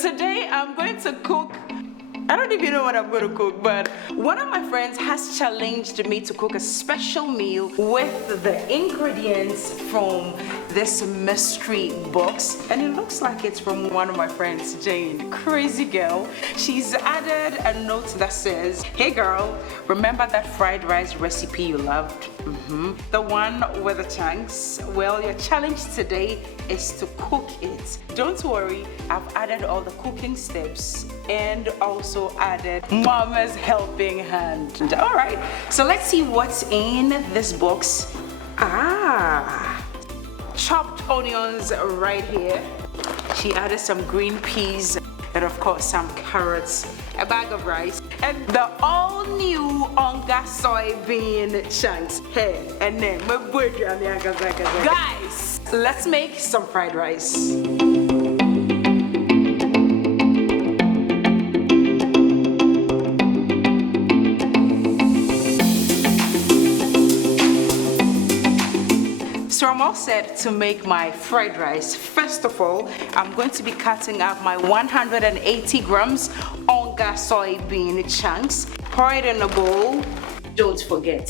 Today I'm going to cook. I don't even know what I'm going to cook, but one of my friends has challenged me to cook a special meal with the ingredients from this mystery box, and it looks like it's from one of my friends, Jane. Crazy girl. She's added a note that says, "Hey girl, remember that fried rice recipe you loved? The one with the chunks? Well, your challenge today is to cook it. Don't worry, I've added all the cooking steps and also added Mama's helping hand." All right, so let's see what's in this box. Chopped onions right here. She added some green peas and of course some carrots, a bag of rice, and the all new Onga soybean chunks. Hey, and then my boy, guys, let's make some fried rice. So I'm all set to make my fried rice. First of all, I'm going to be cutting up my 180 grams Onga soybean chunks. Pour it in a bowl. Don't forget,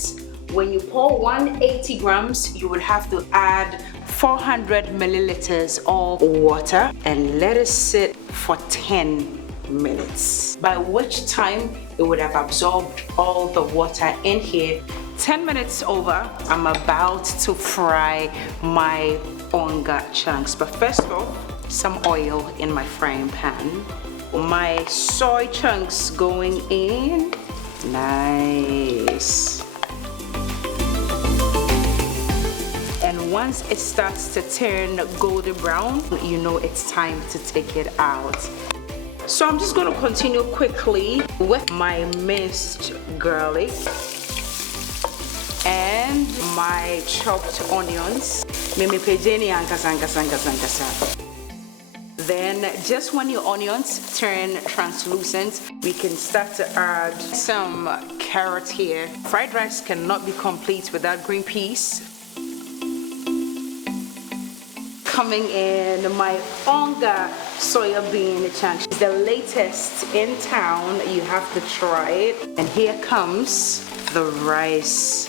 when you pour 180 grams, you will have to add 400 milliliters of water and let it sit for 10 minutes, by which time it would have absorbed all the water in here. 10 minutes over, I'm about to fry my Onga chunks. But first off, some oil in my frying pan. My soy chunks going in. Nice. And once it starts to turn golden brown, you know it's time to take it out. So I'm just going to continue quickly with my minced garlic and my chopped onions. Then just when your onions turn translucent, we can start to add some carrot here. Fried rice cannot be complete without green peas. Coming in, my Onga soybean chunks. It's the latest in town. You have to try it. And here comes the rice.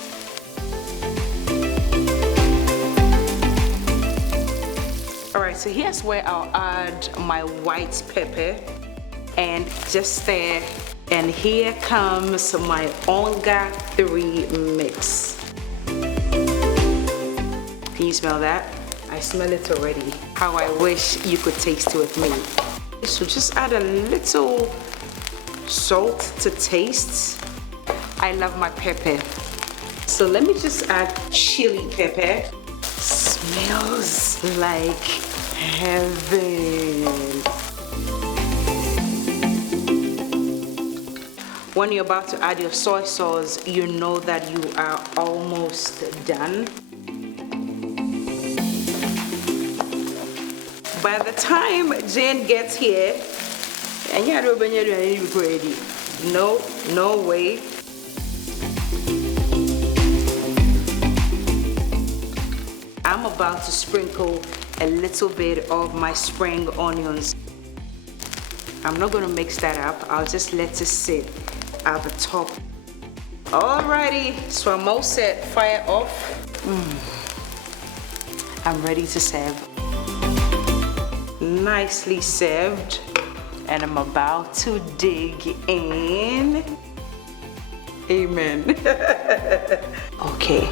Alright, so here's where I'll add my white pepper and just there. And here comes my Onga 3 mix. Can you smell that? I smell it already. How I wish you could taste it with me. So just add a little salt to taste. I love my pepper. So let me just add chili pepper. Smells like heaven. When you're about to add your soy sauce, you know that you are almost done. By the time Jane gets here, no way. I'm about to sprinkle a little bit of my spring onions. I'm not going to mix that up. I'll just let it sit at the top. Alrighty, so I'm all set. Fire off. I'm ready to serve. Nicely served. And I'm about to dig in. Amen. Okay.